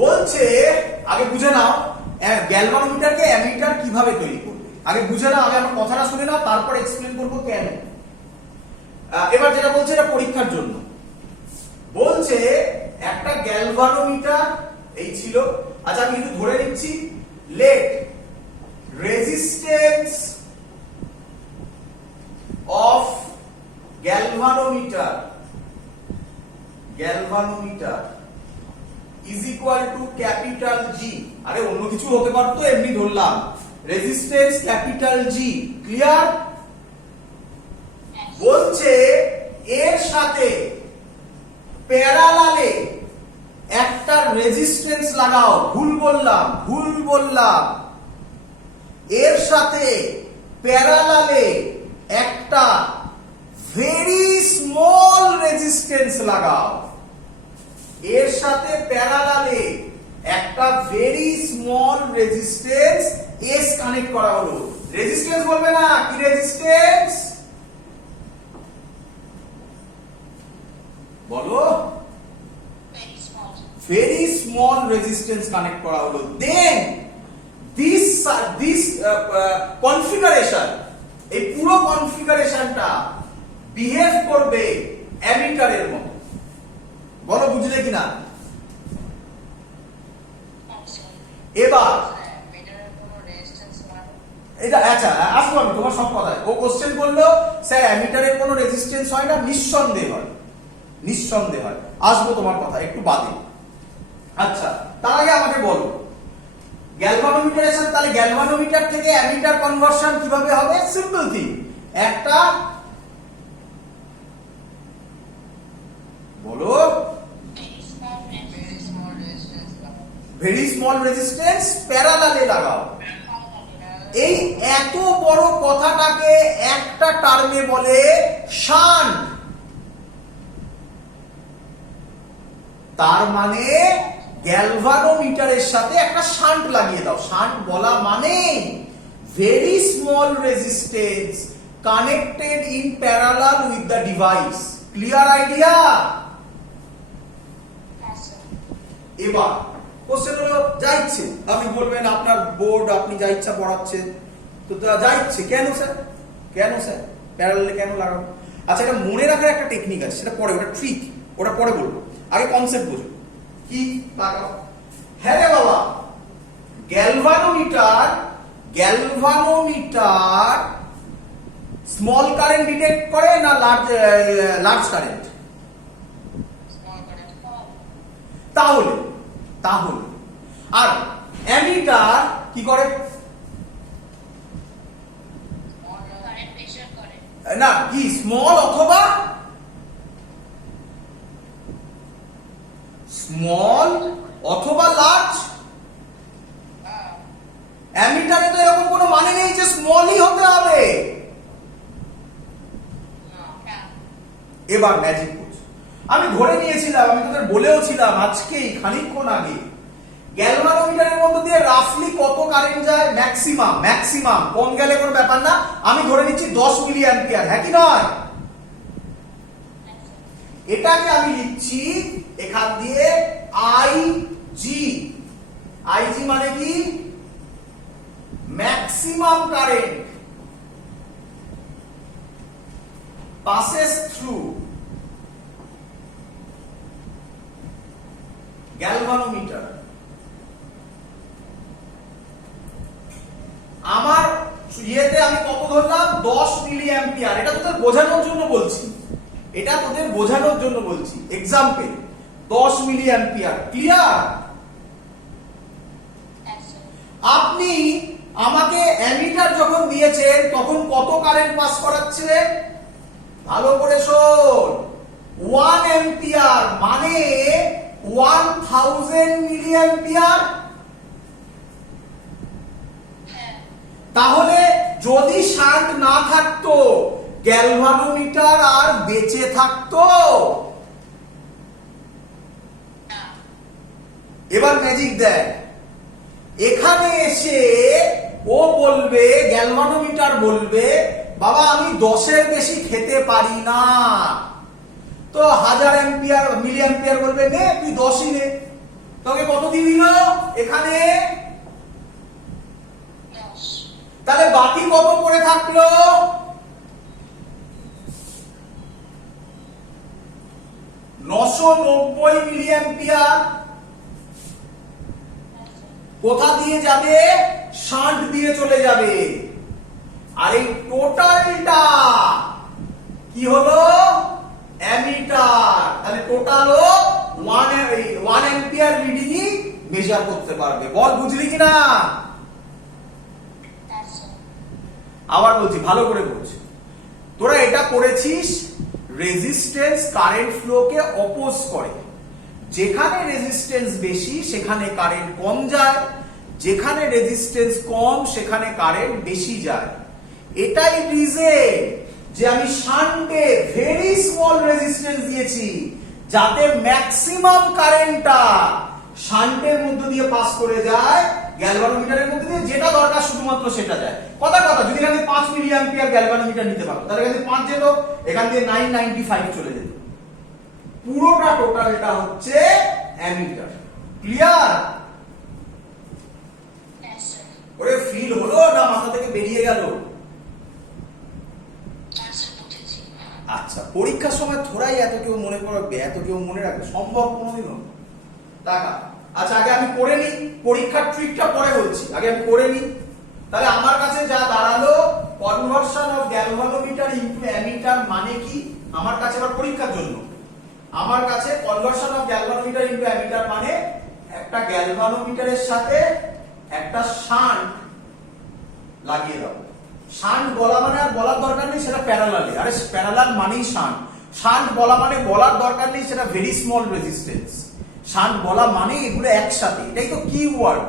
বলছে আগে বুঝে নাও গ্যালভানোমিটারকে অ্যামিটার কিভাবে তৈরি করবে। আগে বুঝে নাও, আগে আমার কথাটা শুনে নাও, তারপর এক্সপ্লেন করবো কেন। এবার যেটা বলছে এটা পরীক্ষার জন্য বলছে, একটা গ্যালভানোমিটার এই ছিল। আচ্ছা আমি কিন্তু ধরে নিচ্ছি, let resistance of galvanometer is equal to capital G. আরে অন্য কিছু হতে পারতো, এমনি ধরলাম রেজিস্ট্যান্স ক্যাপিটাল জি। ক্লিয়ার? বলছে এর সাথে প্যারালালে একটা রেজিস্ট্যান্স লাগাও। ভুল বললাম। এর সাথে প্যারালালে একটা ভেরি স্মল রেজিস্ট্যান্স লাগাও। এর সাথে প্যারালালে একটা very small resistance S connect করা হলো। রেজিস্ট্যান্স বলবে না, কি রেজিস্ট্যান্স বলো? ভেরি স্মল রেজিস্ট্যান্স কানেক্ট করা হলো। দেন দিস কনফিগারেশন, এই পুরো কনফিগারেশনটা বিহেভ করবে অ্যামিটারের মতো। বলো বুঝলে কিনা? এবার এটা আচ্ছা আসবো আমি তোমার সব কথায়। ও কোশ্চেন করলো স্যার অ্যামিটারের কোনো রেজিস্ট্যান্স হয় না? নিঃসন্দেহে হয়। আসবো তোমার কথা একটু বাদে। আচ্ছা তার আগে আমাকে বলো গ্যালভানোমিটারের সাথে তাহলে গ্যালভানোমিটার থেকে অ্যামিটার কনভার্সন কিভাবে হবে? সিম্পল থিং, একটা বলো ভেরি স্মল রেজিস্ট্যান্স প্যারালালে লাগাও। এই এত বড় কথাটাকে একটা টার্মে বলে শান্ট। তার মানে গ্যালভানোমিটারের সাথে একটা শান্ট লাগিয়ে দাও। শান্ট বলা মানে very small resistance connected in parallel with the device. Clear idea? এবার কোশ্চেন হলো যা ইচ্ছে আপনি বলবেন, আপনার বোর্ড, আপনি যা ইচ্ছা পড়াচ্ছেন, তো যা ইচ্ছে। কেন স্যার প্যারালালে কেন লাগাবো? আচ্ছা এটা মনে রাখার একটা টেকনিক আছে, সেটা পরে, ওটা ট্রিক, ওটা পরে বলবো। আগে কনসেপ্ট বুঝো কি। লাগাও। হ্যাঁ রে বাবা, গ্যালভানোমিটার স্মল কারেন্ট ডিটেক্ট করে না লার্জ কারেন্ট? তাহলে আর অ্যামিটার কি করে? না কি স্মল অথবা লার্জ? অ্যামিটারে তো এরকম কোনো মানে নেই যে স্মলই হতে হবে। এবার ম্যাজিক করছি। আমি ধরে নিয়েছিলাম, আমি তোদের বলেও ছিলাম আজকেই খানিকক্ষণ আগে, গ্যালভানোমিটারের মধ্যে দিয়ে রাফলি কত কারেন্ট যায়? ম্যাক্সিমাম কোন গেলে কোনো ব্যাপার না, আমি ধরে নিচ্ছি 10 মিলি অ্যাম্পিয়ার। হ্যাঁ কি নয়? এটাকে আমি লিখছি এখান দিয়ে আইজি মানে কি? Maximum current passes through galvanometer। আমার ইয়েতে আমি কত ধরলাম? 10 মিলি অ্যাম্পিয়ার। এটা তোদের বোঝানোর জন্য বলছি। Example 10 milli ampere. ক্লিয়ার? আপনি আমাকে অ্যামিটার যখন দিয়েছেন তখন কত কারেন্ট পাস করাচ্ছে? ভালো করে শোন, 1 অ্যাম্পিয়ার মানে 1000 মিলি অ্যাম্পিয়ার। তাহলে যদি শান্ট না থাকতো গ্যালভানোমিটার আর বেঁচে থাকতো? এবার ম্যাজিক দেখ, এখানে এসে ও বলবে, গ্যালভানোমিটার বলবে, বাবা আমি 10-এর বেশি খেতে পারি না। তো 1000 মিলি অ্যাম্পিয়ার বলবে নে তুই 10ই নে। তো তোকে কত দিয়ে দিল এখানে? তাহলে বাকি কত পড়ে থাকলো? 990 মিলি অ্যাম্পিয়ার। কোথা দিয়ে যাবে? শান্ট দিয়ে চলে যাবে। আর এই টোটালটা কি হলো? অ্যামিটার। তাহলে টোটাল 1 অ্যাম্পিয়ার রিডিংই মেজার করতে পারবে। বল বুঝলি কিনা? আবার বলছি, ভালো করে বলছি, তোরা এটা করেছিস রেজিস্ট্যান্স কারেন্ট ফ্লোকে অপোজ করে। যেখানে রেজিস্ট্যান্স বেশি সেখানে কারেন্ট কম যায়, যেখানে রেজিস্ট্যান্স কম সেখানে কারেন্ট বেশি যায়। এটাই রিজন যে আমি শান্টে ভেরি স্মল রেজিস্ট্যান্স দিয়েছি, যাতে ম্যাক্সিমাম কারেন্টটা শান্টের মধ্য দিয়ে পাস করে যায়, গ্যালভানোমিটারের মধ্যে দিয়ে যেটা দরকার শুধুমাত্র সেটা যায়। কথা যদি এখানে 5 মিলি অ্যাম্পিয়ার গ্যালভানোমিটার নিতে পারো, তাহলে এখানে 5 যেত, এখান দিয়ে 995 চলে যেত। পুরোটা টোটালটা হচ্ছে অ্যামিটার। ক্লিয়ার? ওরে ফিল হলো না মাথা থেকে বেরিয়ে গেল? আচ্ছা, পরীক্ষার সময় থোড়াই এত কেউ মনে করবে, এত কেউ মনে রাখবে সম্ভব কোনোদিনও? টাকা। আচ্ছা, আগে আমি করে নিই, পরীক্ষার ট্রিকটা পরে বলছি, আগে আমি করে নিই। তাহলে আমার কাছে যা দাঁড়ালো, conversion of galvanometer into ammeter মানে কি? আমার কাছে এবার পরীক্ষার জন্য আমার কাছে conversion of galvanometer into ammeter মানে একটা গ্যালভানোমিটারের সাথে একটা শান্ট লাগিয়ে দাও। শান্ট বলা মানে আর বলার দরকার নেই সেটা প্যারালালে। আরে প্যারালাল মানেই শান্ট। শান্ট বলা মানে বলার দরকার নেই সেটা ভেরি স্মল রেজিস্ট্যান্স। শান্ট বলা মানে এগুলো একসাথে, এটাই তো কি ওয়ার্ড।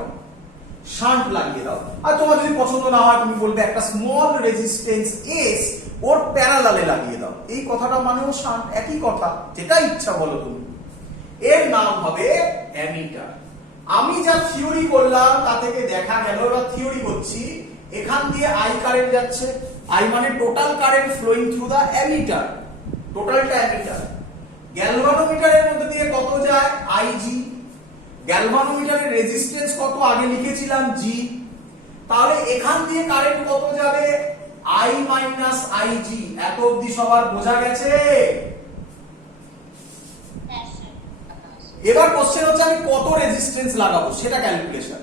শান্ট লাগিয়ে দাও। আর তোমার যদি পছন্দ না হয় তুমি বলবে একটা স্মল রেজিস্ট্যান্স এস ওর প্যারালালে লাগিয়ে দাও। এই কথাটা মানেও শান্ট, একই কথা, যেটা ইচ্ছা বলো তুমি। এর নাম হবে অ্যামিটার। আমি যা থিওরি করলাম তা থেকে দেখা গেল, এবার থিওরি করছি, এখান দিয়ে আই কারেন্ট যাচ্ছে। আই মানে total current flowing through the ammeter, টোটালটা অ্যামিটার। গ্যালভানোমিটারের মধ্যে দিয়ে কত যায়? আইজি। গ্যালভানোমিটারের রেজিস্ট্যান্স কত? আগে লিখেছিলাম জি। তাহলে এখান দিয়ে কারেন্ট কত যাবে? I minus IG. এত অবধি সবার বোঝা গেছে? এবার কোশ্চেন হচ্ছে আমি কত রেজিস্ট্যান্স লাগাবো সেটা ক্যালকুলেশন।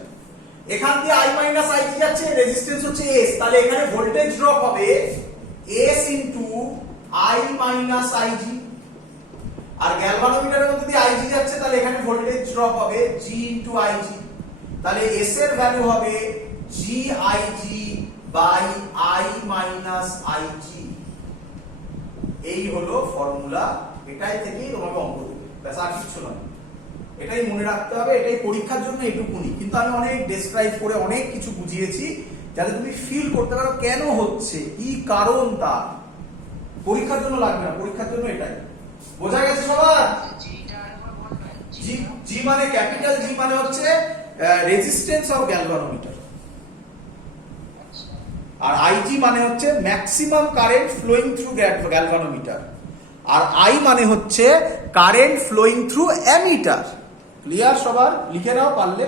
এখান দিয়ে আই মাইনাস আইজি যাচ্ছে, রেজিস্ট্যান্স হচ্ছে এস, তাহলে এখানে ভোল্টেজ ড্রপ হবে S into I minus IG. আর গ্যালভানোমিটারের মধ্যে দিয়ে আইজি যাচ্ছে, তাহলে এখানে ভোল্টেজ ড্রপ হবে জি ইনটু আইজি। তাহলে এস এর ভ্যালু হবে G IG by I minus IG. এই হলো ফর্মুলা। এটাই থেকেই তোমাকে অঙ্ক দেবে, ব্যাস আর কিছু নয়। এটাই মনে রাখতে হবে, এটাই পরীক্ষার জন্য এটুকুনি। কিন্তু আমি অনেক ডেসক্রাইব করে অনেক কিছু বুঝিয়েছি যাতে তুমি ফিল করতে পারো কেন হচ্ছে, কি কারণ তা। পরীক্ষার জন্য লাগবে না, পরীক্ষার জন্য এটাই। বোঝা গেছে সবার? জি মানে ক্যাপিটাল জি মানে হচ্ছে রেজিস্ট্যান্স অফ গ্যালভানোমিটার, আর আইজি মানে হচ্ছে maximum current flowing through galvanometer, আর আই মানে হচ্ছে current flowing through ammeter. Clear সবার? লিখে নাও পারলে।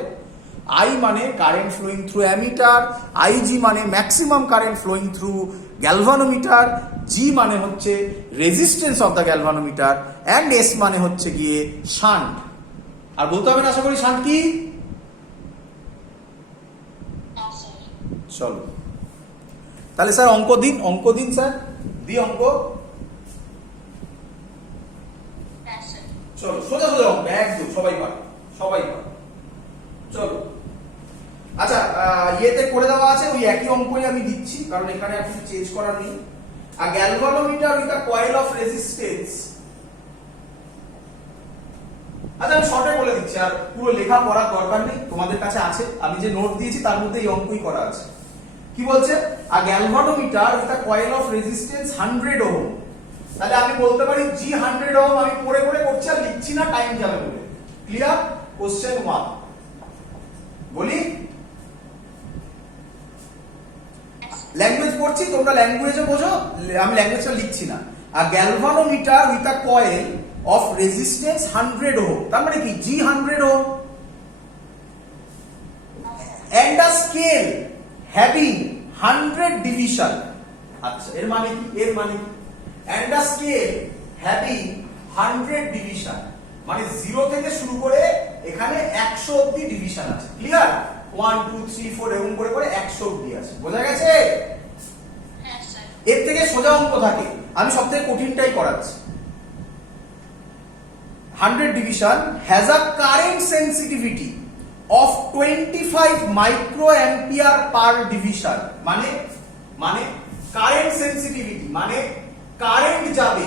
আই মানে current flowing through ammeter, IG মানে maximum current flowing through galvanometer, G মানে হচ্ছে resistance of the galvanometer, and S মানে হচ্ছে গিয়ে শান্ট। আর বলতে হবে না আশা করি শান্ট কি? চলো তাহলে স্যার অঙ্ক দিন, অঙ্ক দিন স্যার, দি অঙ্ক। চলো সোজা সোজা অঙ্ক, একদম সবাই পারে, সবাই পারে। চলো আচ্ছা, ইয়েতে করে দেওয়া আছে ওই একই অঙ্কই আমি দিচ্ছি, কারণ এখানে আর কিছু চেঞ্জ করার নেই। আর galvanometer with a coil of resistance. আচ্ছা আমি শর্টে বলে দিচ্ছি, আর পুরো লেখা পড়ার দরকার নেই, তোমাদের কাছে আছে, আমি যে নোট দিয়েছি তার মধ্যে এই অঙ্কই করা আছে। কি বলছে? A galvanometer with a coil of resistance 100 ohm. তাহলে আমি বলতে পারি জি 100 ওহম। আমি পড়ে পড়ে করছি আর লিখছি না, টাইম যাবে বলে। ক্লিয়ার? কোশ্চেন 1 বলি, ল্যাঙ্গুয়েজ পড়ছি, তোমরা ল্যাঙ্গুয়েজে বোঝো, আমি ল্যাঙ্গুয়েজটা লিখছি না। A galvanometer with a coil of resistance 100 ohm, তার মানে কি G 100 ohm. Scale having 100 division. আচ্ছা এর মানে কি, এর মানে কি, and a scale having 100 division মানে 0 থেকে শুরু করে এখানে 100 অবধি ডিভিশন আছে। ক্লিয়ার? 1 2 3 4 এরকম করে করে 100 অবধি আছে। বোঝা গেছে? হ্যাঁ স্যার। এর থেকে সোজা অঙ্ক থাকে, আমি সবথেকে কঠিনটাই করাচ্ছি। 100 division has a current sensitivity of 25 microampere per division মানে কারেন্ট সেন্সিটিভিটি মানে কারেন্ট যাবে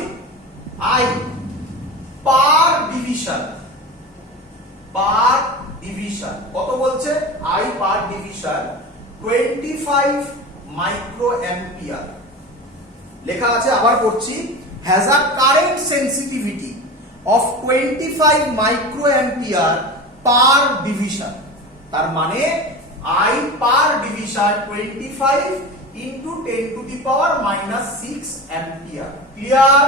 I পার ডিভিশন কত বলছে? I per division 25 microampere. লেখা আছে, আবার পড়ছি, has a current sensitivity of 25 microampere per division। তার মানে I per division 25 into 10 to the power minus 6 ampere। Clear?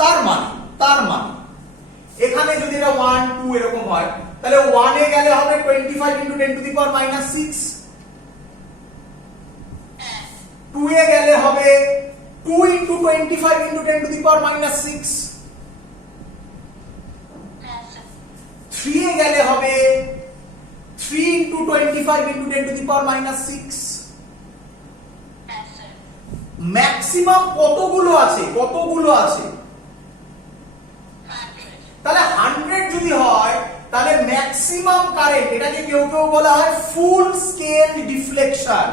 তার মানে এখানে যদি এটা 1 2 এরকম হয় তাহলে 1 এ গেলে হবে 25 into 10 to the power minus 6, 2 এ গেলে হবে 2 into 25 into 10 to the power minus 6, 3 এ গেলে হবে 3 into 25 into 10 to the power minus 6। Maximum কতগুলো আছে? তাহলে 100 যদি হয় তাহলে ম্যাক্সিমাম কারেন্ট, এটাকে কেউ কেউ বলা হয় ফুল স্কেল ডিফ্লেকশন।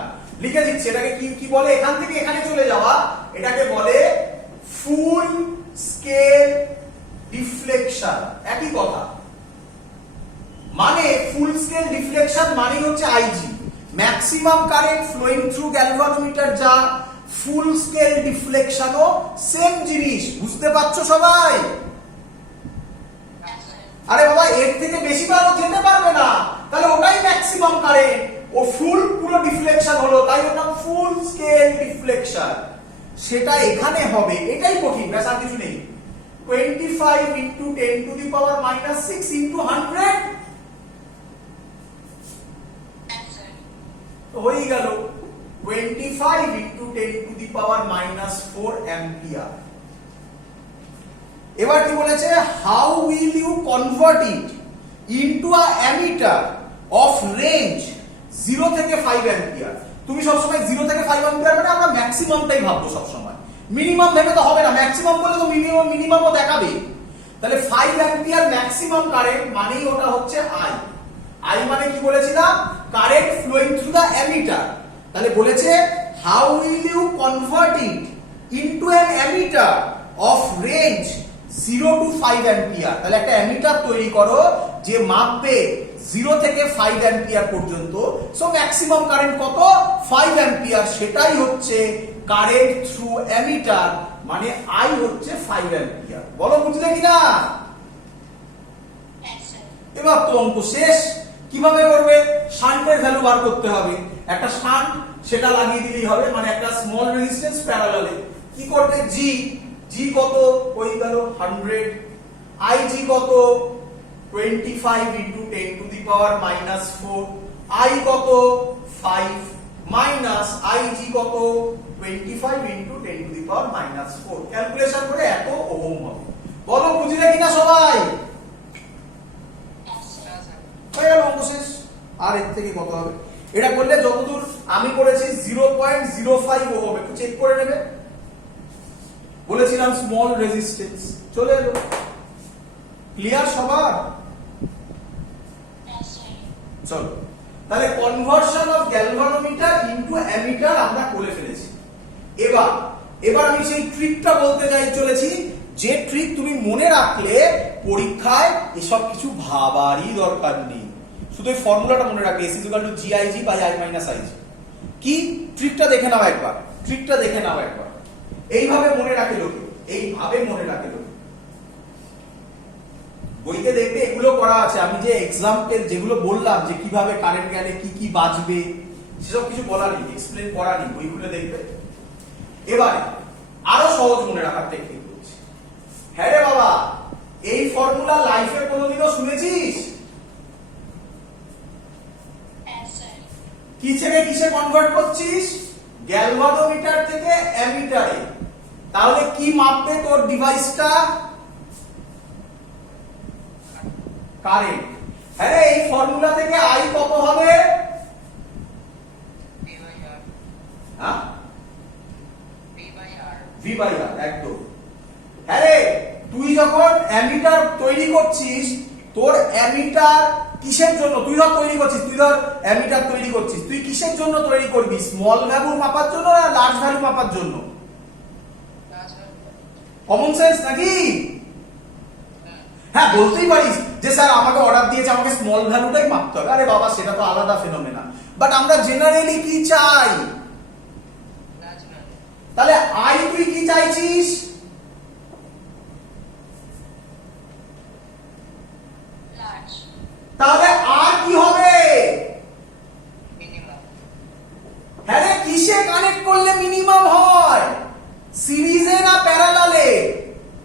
লিখে দিচ্ছি, এটাকে কি বলে? এখান থেকে এখানে চলে যাওয়া, এটাকে বলে ফুল স্কেল ডিফ্লেকশন। একই কথা, মানে ফুল স্কেল ডিফ্লেকশন মানে হচ্ছে IG, maximum current flowing through galvanometer, যা ফুল স্কেল ডিফ্লেকশনও সেম জিনিস। বুঝতে পারছো সবাই? আরে বাবা, এর থেকে বেশি বারও যেতে পারবে না, তাহলে ওটাই ম্যাক্সিমাম কারেন্ট, ও ফুল পুরো ডিফ্লেকশন হলো, তাই ওটা ফুল স্কেল ডিফ্লেকশন। সেটা এখানে হবে, এটাই কঠিন, ব্যাস আর কিছু নেই। 25 into 10 to the power minus 6 into 100 হয়ে গেল 25 into 10 to the power minus 4 ampere। এবার কি বলেছে? How will you convert it into a ammeter of range 0 থেকে 5 অ্যাম্পিয়ার। তুমি সবসময় 0 থেকে 5 অ্যাম্পিয়ার মানে আমরা ম্যাক্সিমামটাই ভাববো সবসময়, মিনিমাম ভেবে তো হবে না, ম্যাক্সিমাম বলে তো মিনিমামও দেখাবে। তাহলে 5 অ্যাম্পিয়ার ম্যাক্সিমাম কারেন্ট মানেই ওটা হচ্ছে I মানে কি বলেছিলাম? Current flowing through the ammeter. তাহলে বলেছে how will you convert it into an ammeter of range 0 to 5 ampere. তাহলে একটা অ্যামিটার তৈরি করো যে মাপবে 0 থেকে 5 অ্যাম্পিয়ার পর্যন্ত। সো ম্যাক্সিমাম কারেন্ট কত? 5 অ্যাম্পিয়ার। সেটাই হচ্ছে কারেন্ট থ্রু অ্যামিটার, মানে I হচ্ছে 5 অ্যাম্পিয়ার। বলো বুঝলে কিনা? এবার তো অঙ্ক শেষ। কিভাবে করবে? শান্টের ভ্যালু বার করতে হবে। একটা শান্ট, সেটা লাগিয়ে দিলেই হবে, মানে একটা স্মল রেজিস্ট্যান্স প্যারালালে। কি করবে? G কত? ওই গেল 100। IG কত? 25 into 10 to the power minus 4। I কত? 5 মাইনাস IG কত? 25 into 10 to the power minus 4। Calculation করে এত ওহম হবে। বলো বুঝলে কিনা সবাই? হয়ে গেল, অঙ্ক শেষ। আর এর থেকে কত হবে? এটা করলে যতদূর আমি করেছি 0.05 ওহম, একটু চেক করে নেবে। বলেছিলাম স্মল রেজিস্ট্যান্স, চলে এলো। ক্লিয়ার সবার? চলো, তাহলে conversion of galvanometer into ammeter আমরা করে ফেলেছি। এবার আমি সেই ট্রিকটা বলতে চলেছি, যে ট্রিক তুমি মনে রাখলে পরীক্ষায় এসব কিছু ভাবারই দরকার নেই, শুধু এই ফর্মুলাটা মনে রাখবে, S = GIG by I minus IG। কি ট্রিকটা দেখে নাও একবার, এইভাবে মনে রাখে লোকে, বইতে দেখবে এগুলো করা আছে। আমি যে এক্সাম্পল যেগুলো বললাম, যে কিভাবে কারেন্ট গেলে কি কি বাজবে, সেসব কিছু বলা নেই, এক্সপ্লেন করা নেই, বইগুলো দেখবে। এবারে আরো সহজ মনে রাখার টেকনিক বলছি। হ্যাঁ রে বাবা, এই ফর্মুলা লাইফে কোনোদিনও শুনেছিস? কি থেকে কিসে কনভার্ট করছিস? গ্যালভানোমিটার থেকে অ্যামিটারে। তাহলে কি মাপবে তোর ডিভাইসটা? কারেন্ট। হ্যাঁ, এই ফর্মুলা থেকে আই কত হবে? হ্যাঁ, ভি বাই আর, একদম। হ্যাঁ রে, তুই যখন অ্যামিটার তৈরি করছিস, তোর অ্যামিটার কিসের জন্য তুই ধর তৈরি করছিস? তুই ধর অ্যামিটার তৈরি করছিস, তুই কিসের জন্য তৈরি করবি? স্মল ভ্যালু মাপার জন্য না লার্জ ভ্যালু মাপার জন্য? কমন সেন্স নাকি? হ্যাঁ, বলতেই পারিস যে স্যার আমাকে অর্ডার দিয়েছে আমাকে স্মল ভ্যালুটাই মাপতে হবে। আরে বাবা, সেটা তো আলাদা ফেনোমেনা। বাট আমরা জেনারেলি কি চাই? তাহলে আই তুই কি চাইছিস? লার্জ। তাহলে আর কি হবে? হ্যাঁ রে, কিসে কানেক্ট করলে মিনিমাম হয়? সিরিজে না প্যারালালে?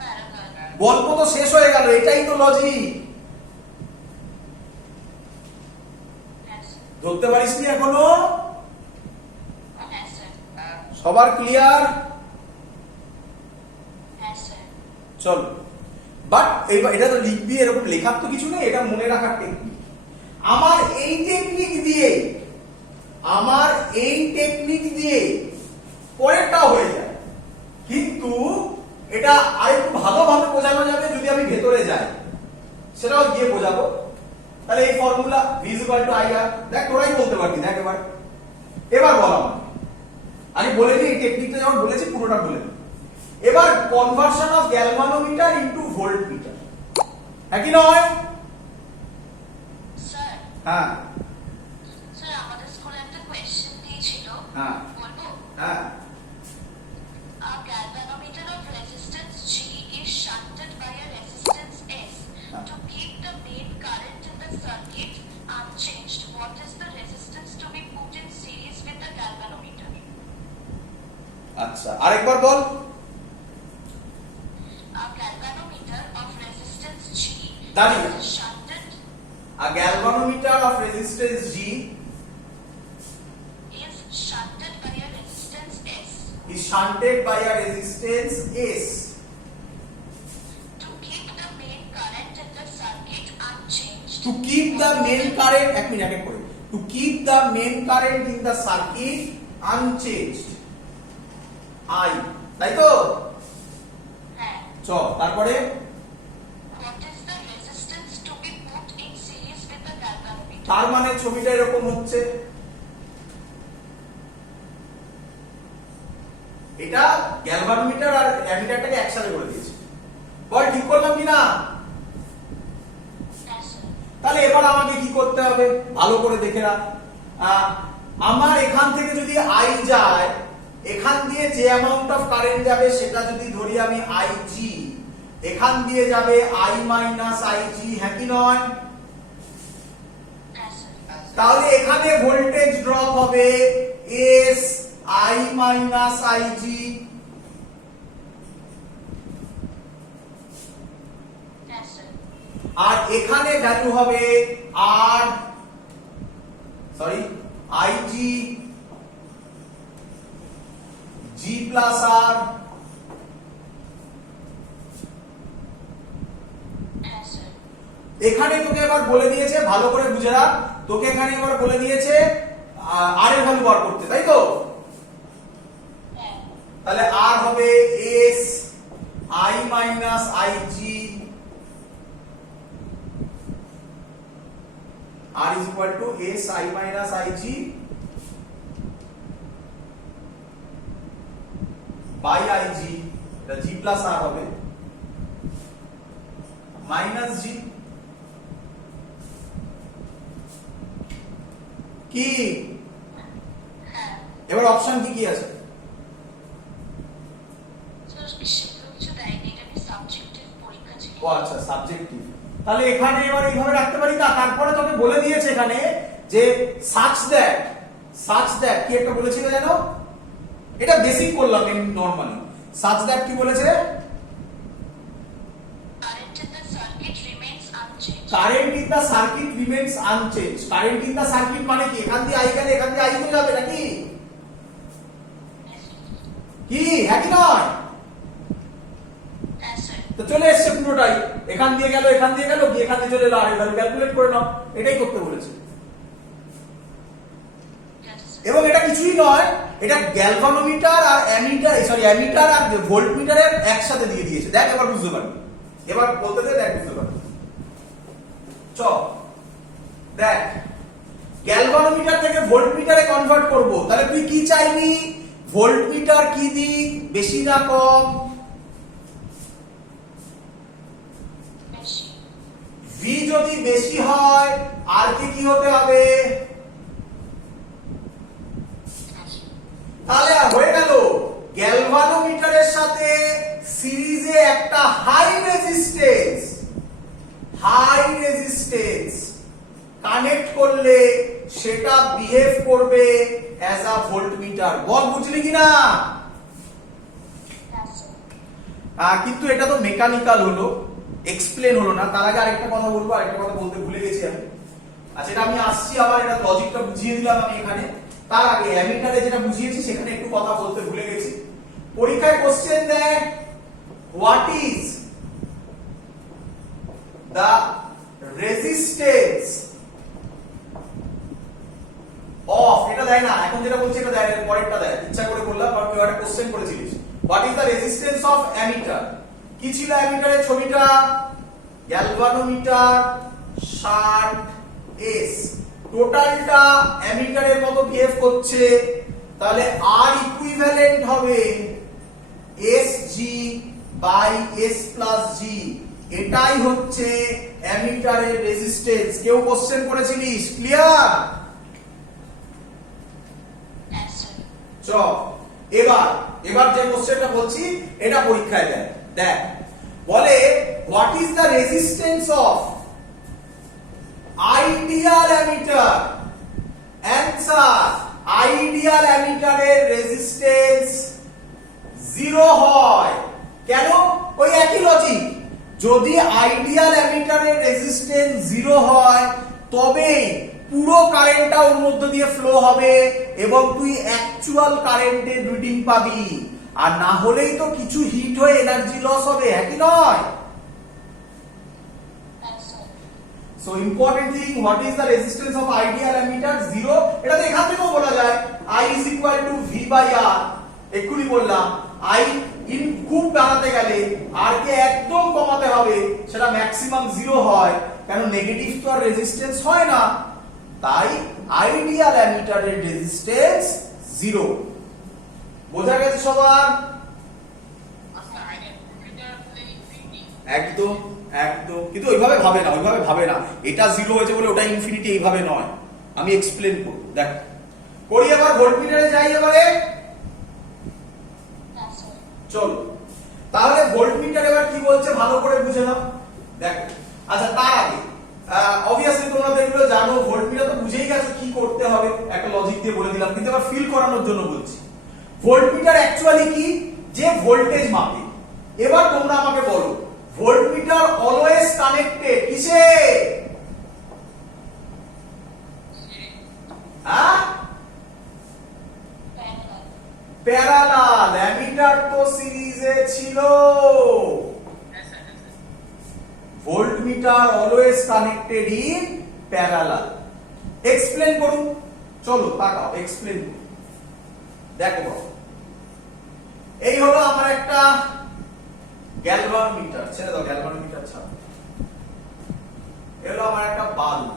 প্যারালাল। গল্প তো শেষ হয়ে গেল, এটাই তো লজিক। হ্যাঁ স্যার। ধরতে পারিস নি এখনো? হ্যাঁ স্যার। সবার ক্লিয়ার? হ্যাঁ স্যার। চল, বাট এটা তো লিখবি, এরকম লেখার তো কিছু নেই, এটা মনে রাখার টেকনিক। আমার এই টেকনিক দিয়ে পরেরটাও হয়ে যায়, কিন্তু এটা আরেকটু ভালোভাবে বোঝানো যাবে যদি আমি ভেতরে যাই, সেটাও গিয়ে বোঝাবো। তাহলে এই ফর্মুলা V = IR, দেখ তোরাই বলতে পারবি। দেখ এবার বল আমার, আগে বলে দিই এই টেকনিকটা যখন বলেছি পুরোটা বলে দিই। এবার conversion of galvanometer into voltmeter, হ্যাঁ কি নয়? স্যার, হ্যাঁ স্যার আমাদের স্কুলে একটা কোয়েশ্চেন দিয়েছিল, হ্যাঁ বলবো? হ্যাঁ। A galvanometer of resistance G is shunted by a resistance S. To keep the main current in the circuit unchanged, what is the resistance to be put in series with the galvanometer? আচ্ছা, আরেকবার বল। A galvanometer of resistance G দাঁড়িয়ে। is shunted A galvanometer of resistance G is shunted by a resistance S. is shunted by a resistance S. To keep the main current in the circuit unchanged. To keep the main current, এক minute আগে করে, to keep the main current in the circuit unchanged, I, তাই তো? হ্যাঁ। চ তারপরে What is the resistance to be put in series with the galvanometer? তার মানে ছবিটা এরকম হচ্ছে, এটা গ্যালভানোমিটার আর অ্যামিটারটাকে একসাথে করে দিয়েছে। বল ঠিক করলাম কি না? হ্যাঁ স্যার। তাহলে এবার আমাকে কি করতে হবে ভালো করে দেখে রাখ। আমার এখান থেকে যদি আই যায়, এখান দিয়ে যে অ্যামাউন্ট অফ কারেন্ট যাবে সেটা যদি ধরি আমি আইজি, এখান দিয়ে যাবে আই মাইনাস আইজি, হ্যাঁ কি নয়? হ্যাঁ স্যার। তাহলে এখানে ভোল্টেজ ড্রপ হবে এস আই মাইনাস আইজি, হ্যাঁ স্যার। আর এখানে ভ্যালু হবে আর আইজি জি প্লাস আর। হ্যাঁ স্যার। এখানে তোকে এবার বলে দিয়েছে, ভালো করে বুঝে রাখ, তোকে এখানে এবার বলে দিয়েছে আর এর ভ্যালু বার করতে, তাই তো? হ্যাঁ। তাহলে আর হবে S I minus IG, R is equal to S I minus IG by IG, এটা জি প্লাস আর হবে মাইনাস জি। কি হ্যাঁ। এবার অপশন কি কি আছে? স্যার সেগুলো কিছু দেয়নি, এটা কি সাবজেক্টিভ পরীক্ষা ছিল? ও আচ্ছা, সাবজেক্টিভ। তাহলে এখানে এবার এইভাবে রাখতে পারি না? তারপরে তোকে বলে দিয়েছে এখানে যে সাচ দ্যাট কি একটা বলেছিল জানো? এটা বেসিক করলাম এমনি নরমালি। সাচ দ্যাট কি বলেছে? Current in the circuit remains unchanged. Current in the circuit remains unchanged. Current in the circuit মানে কি? এখান দিয়ে আই গেলে এখান দিয়ে আই তো যাবে নাকি? কি হ্যাঁ কি নয়? Yes, sir. তো চলে এসছে পুরোটাই, এখান দিয়ে গেল এখান দিয়ে গেল কি এখান দিয়ে চলে এলো, আর এবার ক্যালকুলেট করে নাও, এটাই করতে বলেছে। Yes, sir. এবং এটা কিছুই নয়, এটা গ্যালভানোমিটার আর অ্যামিটার আর ভোল্টমিটারের একসাথে দিয়ে দিয়েছে। দেখ এবার বুঝতে পারবি, এবার বলতে দে, দেখ বুঝতে পারবি। চ দেখ, গ্যালভানোমিটার থেকে ভোল্টমিটারে কনভার্ট করব, তাহলে তুই কি চাইবি? ভোল্টমিটার কি দিক, বেশি না কম? Beshi. ভি যদি বেশি হয় আর কি হতে হবে? তাহলে হয়ে গেল গ্যালভানোমিটারের সাথে সিরিজে একটা হাই রেজিস্ট্যান্স কানেক্ট করলে সেটা বিহেভ করবে অ্যাজ আ ভোল্টমিটার। বল বুঝলি কিনা? Yes, sir. কিন্তু এটা তো মেকানিক্যাল হলো, এক্সপ্লেন হলো না। তার আগে আরেকটা কথা বলবো, আরেকটা কথা বলতে ভুলে গেছি আমি। আচ্ছা এটা আমি আসছি আবার, এটা লজিকটা বুঝিয়ে দিলাম আমি এখানে। তার আগে অ্যামিটারে যেটা বুঝিয়েছি সেখানে একটু কথা বলতে ভুলে গেছি। পরীক্ষায় কোশ্চেন দেয় what is the resistance of, এটা দেয় না এখন যেটা বলছি এটা দেয়, পরেরটা দেয়, ইচ্ছা করে বললাম কারণ কেউ একটা কোশ্চেন করেছিলিস। What is the resistance of ammeter? কি ছিল অ্যামিটারের ছবিটা? গ্যালভানোমিটার 60S, টোটালটা অ্যামিটারের মতো বিহেভ করছে, তাহলে আর ইকুইভ্যালেন্ট হবে SG by S plus G। এটাই হচ্ছে অ্যামিটারের রেজিস্ট্যান্স। কেউ কোশ্চেন করেছিলিস? ক্লিয়ার? Yes, sir. চ এবার যে কোশ্চেনটা বলছি এটা পরীক্ষায় দেয়। দেখ বলে what is the resistance of ideal ammeter? Answer, ideal অ্যামিটারের রেজিস্ট্যান্স 0 হয়। কেন? ওই একই লজিক, যদি আইডিয়াল অ্যামিটারের রেজিস্ট্যান্স 0 হয় তবে পুরো কারেন্টটা ওর মধ্য দিয়ে ফ্লো হবে এবং তুই অ্যাকচুয়াল কারেন্টের রিডিং পাবি, আর না হলেই তো কিছু হিট হয়ে এনার্জি লস হবে, হ্যাঁ কি নয়? Yes, sir. So important thing, what is the resistance of ideal ammeter? 0। এটা তো এখান থেকেও বলা যায়, I is equal to V by R। এক্ষুনি বললাম I ইন খুব বাড়াতে গেলে আর কে একদম কমাতে হবে, সেটা ম্যাক্সিমাম 0 হয়, কারণ নেগেটিভ তো আর রেজিস্ট্যান্স হয় না, তাই আইডিয়াল অ্যামিটারের রেজিস্ট্যান্স 0। বোঝা গেছে সবার? একদম একদম, কিন্তু ওইভাবে ভাবে না, এটা 0 হয়েছে বলে ওটা ইনফিনিটি, এইভাবে নয়। আমি এক্সপ্লেন করব, দেখ করি। এবার ভোল্টমিটারে যাই এবারে। Yes, sir. চলো তাহলে ভোল্টমিটার এবার কি বলছে ভালো করে বুঝে নাও। দেখো আচ্ছা তার আগে অবভিয়াসলি তোমরা তো এগুলো জানো, ভোল্টমিটার তো বুঝেই গেছো কি করতে হবে, একটা লজিক দিয়ে বলে দিলাম, কিন্তু এবার ফিল করানোর জন্য বলছি। ভোল্টমিটার অ্যাকচুয়ালি কি? যে ভোল্টেজ মাপে। এবার তোমরা আমাকে বলো, ভোল্টমিটার অলওয়েজ কানেক্টেড কিসে? হ্যাঁ, Parallel. প্যারালাল। অ্যামিটার তো সিরিজে ছিল। Voltmeter always connected in parallel. Explain করুন, চলো তাকাও এক্সপ্লেন করুন। দেখো বাবা, এই হলো আমার একটা গ্যালভানোমিটার, ছেড়ে দাও গ্যালভানোমিটার ছাড়া, এই হলো আমার একটা বাল্ব।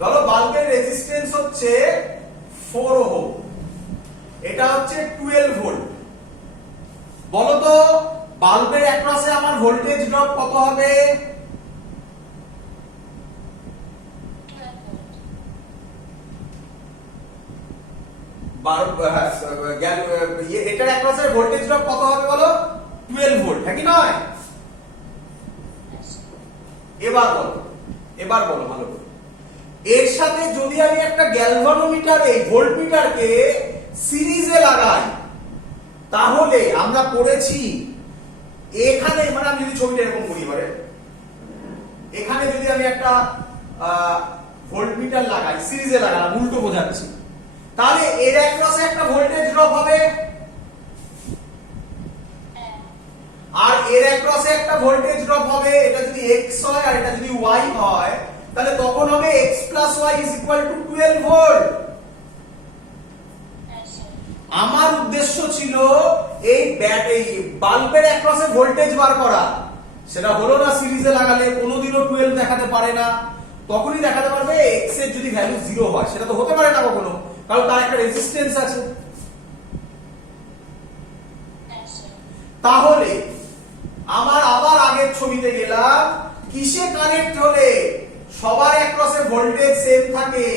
ধরো বাল্বের রেজিস্ট্যান্স হচ্ছে 4 ওহম, এটা হচ্ছে 12 ভোল্ট। বলো তো বাল্বের অ্যাক্রসে আমার ভোল্টেজ ড্রপ কত হবে? 12 volt. এটার অ্যাক্রসে ভোল্টেজ ড্রপ কত হবে বলো? 12 ভোল্ট, হ্যাঁ কি নয়? Yes, sir. এবার বলো ভালো করে। এর সাথে যদি আমি একটা গ্যালভানোমিটার এই ভোল্টমিটারকে সিরিজে লাগাই, আমরা পড়েছি এখানে, মানে আমি যদি ছবিটা এরকম করি, এবারে এখানে যদি আমি একটা ভোল্টমিটার লাগাই, সিরিজে লাগালাম, উল্টো বোঝাচ্ছি, তাহলে এর অ্যাক্রসে একটা ভোল্টেজ ড্রপ হবে আর এর অ্যাক্রসে একটা ভোল্টেজ ড্রপ হবে। এটা যদি x হয় আর এটা যদি y হয়, তাহলে তখন হবে x plus y is equal to 12 volt. আমার উদ্দেশ্য ছিল এই বাল্বের অ্যাক্রসে ভোল্টেজ বার করা, সেটা হলো না। সিরিজে লাগালে কোনোদিনও 12 দেখাতে পারে না, তখনই দেখাতে পারবে x এর যদি ভ্যালু 0 হয়। সেটা তো হতে পারে না কখনো, কারণ তার একটা রেজিস্ট্যান্স আছে। তাহলে আমার আবার আগের ছবিতে গেলাম, কিসে কানেক্ট হলে সবার অ্যাক্রসে ভোল্টেজ সেম থাকে?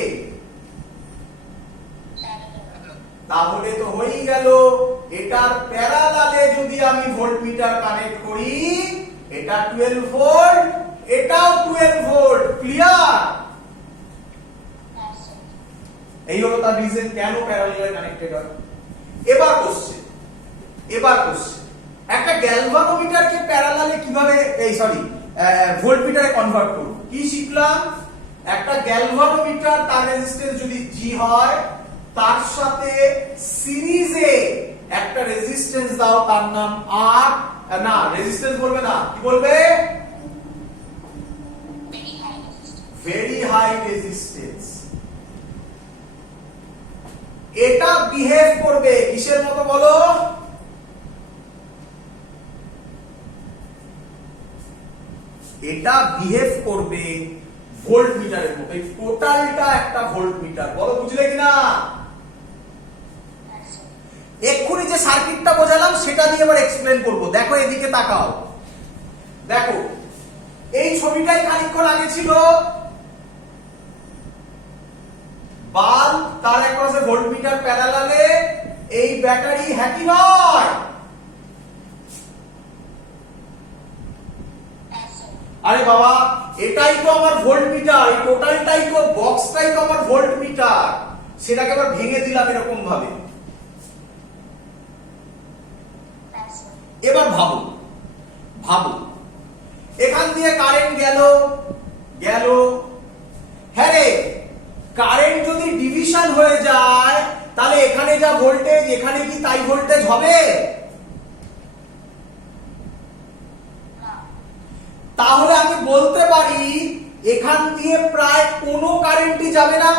তাহলে তো হয়েই গেল, এটার প্যারালালে যদি আমি ভোল্টমিটার কানেক্ট করি, এটা 12 ভোল্ট, এটাও 12 ভোল্ট। ক্লিয়ার? এই হলো তার রিজন কেন প্যারালালে কানেক্টেড হয়। এবার কোশ্চেন, একটা গ্যালভানোমিটারকে প্যারালালে কিভাবে ভোল্টমিটারে কনভার্ট করব? কি শিখলাম? একটা গ্যালভানোমিটার, তার রেজিস্ট্যান্স যদি G হয়, তার সাথে সিরিজে একটা রেজিস্ট্যান্স দাও, তার নাম R। না, রেজিস্ট্যান্স বলবে না, কি বলবে? Very high resistance. এটা বিহেভ করবে কিসের মতো বলো? এটা বিহেভ করবে ভোল্টমিটারের মতো। এই টোটালটা একটা ভোল্টমিটার। বলো বুঝলে কিনা? এক্ষুনি যে সার্কিটটা বোঝালাম সেটা দিয়ে এবার এক্সপ্লেন করব। দেখো এদিকে তাকাও, দেখো এই ছবিটাই খানিকক্ষণ আগে ছিল। বাল্ব, তার অ্যাক্রসে ভোল্টমিটার প্যারালালে, এই ব্যাটারি, হ্যাঁ কি নয়? আরে বাবা, এটাই তো আমার ভোল্টমিটার, এই টোটালটাই তো, বক্সটাই তো আমার ভোল্টমিটার। সেটাকে আবার ভেঙে দিলাম এরকম ভাবে। এবার ভাবো, এখান দিয়ে কারেন্ট গেল, হ্যাঁ রে, কারেন্ট যদি ডিভিশন হয়ে যায়, তাহলে এখানে যা ভোল্টেজ, এখানে কি তাই ভোল্টেজ হবে? তাহলে আমি বলতে পারি এখান দিয়ে প্রায় কোনো কারেন্টই যাবে না।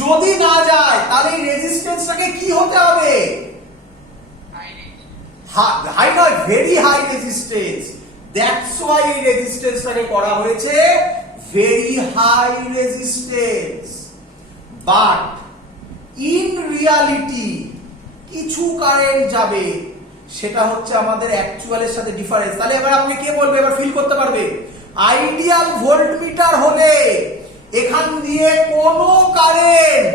যদি না যায়, তাহলে এই রেজিস্ট্যান্সটাকে কি হতে হবে? হাই নয়, very high resistance. That's why এই রেজিস্ট্যান্সটাকে করা হয়েছে very high resistance. But in reality কিছু কারেন্ট যাবে, সেটা হচ্ছে আমাদের অ্যাকচুয়ালের সাথে ডিফারেন্স। তাহলে এবার আপনি কে বলবে, এবার ফিল করতে পারবে? আইডিয়াল ভোল্টমিটার হলে এখান দিয়ে কোনো কারেন্ট,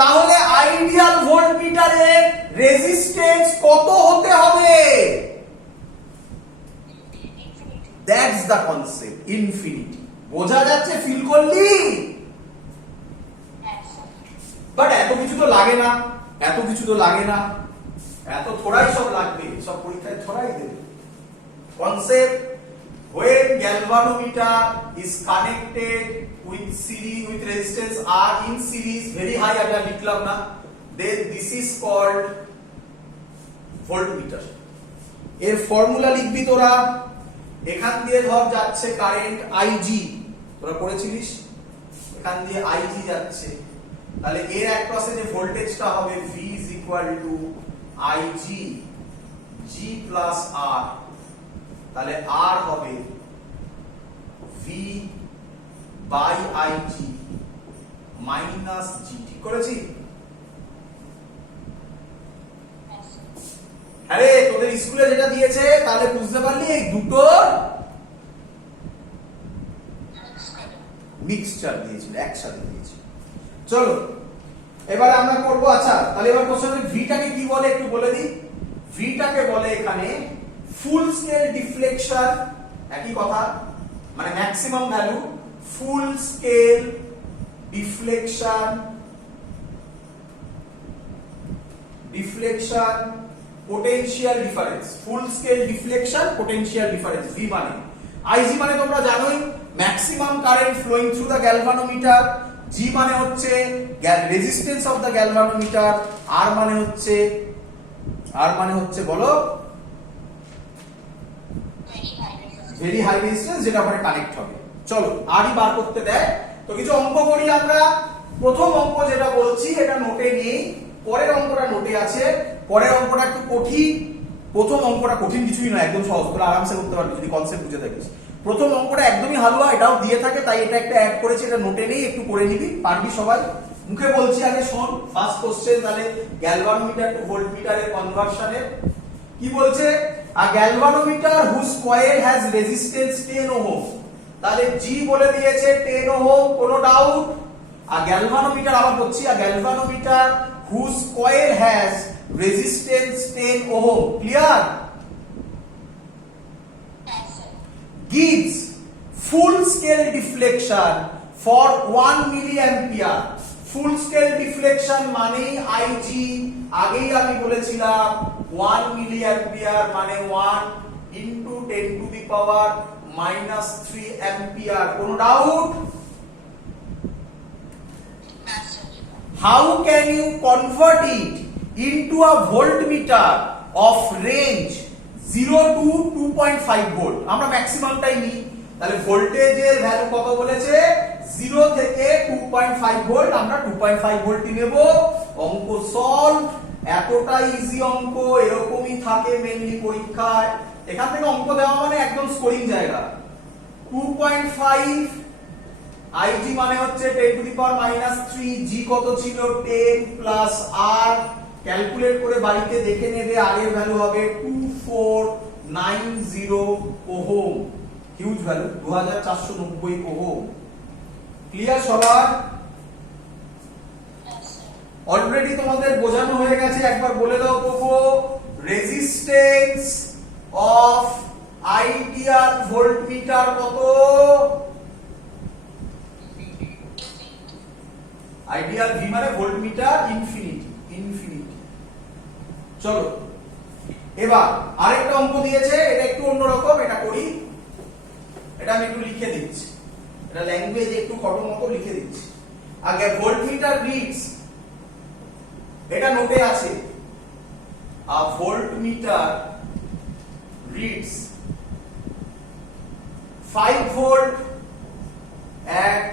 তাহলে আইডিয়াল ভোল্টমিটারের রেজিস্ট্যান্স কত হতে হবে? That's the concept, infinity. বোঝা যাচ্ছে? ফিল করলি? বাট এত কিছু তো লাগে না, এত থোড়াই সব লাগবে, সব পরীক্ষায় থোড়াই দেবে। Concept, when galvanometer is connected with resistance R in series, very high, আমরা লিখলাম না, then this is called voltmeter। এর ফর্মুলা লিখবি তোরা। এখান দিয়ে ধর যাচ্ছে কারেন্ট IG, তোরা পড়েছিলিস, এখান দিয়ে IG যাচ্ছে, তাহলে এর অ্যাক্রসে যে ভোল্টেজটা হবে V is equal to IG G plus R, তাহলে R হবে V by IG minus G। ঠিক করেছি? আরে তোদের স্কুলে যেটা দিয়েছে, তাহলে বুঝতে পারলি এই দুটোর মিক্সচার দিয়েছিল, একসাথে দিয়েছিল। চলো এবার আমরা করব। আচ্ছা, তাহলে এবার কোশ্চেন, ভিটাকে কি বলে একটু বলে দিই। ভিটাকে বলে এখানে ফুল স্কেল ডিফ্লেকশন, একই কথা, মানে maximum value, full scale deflection potential difference, full scale deflection potential difference, V মানে। আইজি মানে তোমরা জানোই maximum current flowing through the galvanometer, G মানে হচ্ছে রেজিস্ট্যান্স অফ দ্য গ্যালভানোমিটার, আর মানে হচ্ছে বলো ভেরি হাই রেজিস্ট্যান্স, যেটা ওখানে কানেক্ট হবে। চলো আরই বার করতে দেয়, তো কিছু অঙ্ক করি আমরা। প্রথম অঙ্ক যেটা বলছি এটা নোটে নেই, পরের অঙ্কটা নোটে আছে। পরের অঙ্কটা একটু কঠিন, প্রথম অঙ্কটা কঠিন কিছুই নয়, একদম সহজ, তোরা আরামসে করতে পারবি যদি কনসেপ্ট বুঝে থাকিস। প্রথম অঙ্কটা একদমই হালুয়া, এটাও দিয়ে থাকে, তাই এটা একটা অ্যাড করেছি, এটা নোটে নেই, একটু করে নিবি, পারবি সবাই। মুখে বলছি আগে শোন। ফার্স্ট কোশ্চেন তাহলে গ্যালভানোমিটার টু ভোল্টমিটারের কনভার্সনের কি বলছে, a galvanometer whose coil has resistance 10 ohm, তাহলে জি বলে দিয়েছে 10 ওহম, কোনো ডাউট। আ গ্যালভানোমিটার, আবার বলছি, a galvanometer whose coil has resistance 10 ohm, clear, gives full scale deflection for 1 milliampere। Full scale deflection মানে আইজি, আগেই আমি বলেছিলাম 1 মিলিঅ্যাম্পিয়ার মানে 1 into 10 to the power -3 ampere, কোনো doubt? How can you convert it into a voltmeter of range 0 to 2.5 volt? আমরা ম্যাক্সিমামটাই নিই, তাহলে ভোল্টেজের ভ্যালু কত বলেছে, 0 থেকে 2.5 ভোল্ট, আমরা 2.5 ভোল্টই নেব। অঙ্ক সলভ, এতটা ইজি অঙ্ক, এরকমই থাকে মেইনলি পরীক্ষায়। এখান থেকে অঙ্ক দেওয়া মানে একদম স্কোরিং জায়গা। 2.5 আইজি মানে হচ্ছে 10 টু দি পাওয়ার -3, জি কত ছিল 10 প্লাস আর, ক্যালকুলেট করে বাড়িতে দেখে নেবে, আর এর ভ্যালু হবে 2490 ohm, huge value, 2490 ohm. Clear সবার? অলরেডি তোমাদের বোঝানো হয়ে গেছে, একবার বলে দাও তবুও, রেজিস্ট্যান্স অফ আইডিয়াল ভোল্টমিটার কত? আইডিয়াল ভি মানে ভোল্টমিটার ইনফিনিটি। চলো এবার আরেকটা অঙ্ক দিয়েছে, এটা একটু অন্যরকম, এটা করি, এটা আমি একটু লিখে দিচ্ছি, এটা ল্যাঙ্গুয়েজ একটু খটো মতো লিখে দিচ্ছি। আগে ভোল্টমিটার রিডস, এটা নোটে আছে, আ ভোল্টমিটার রিডস 5 ভোল্ট at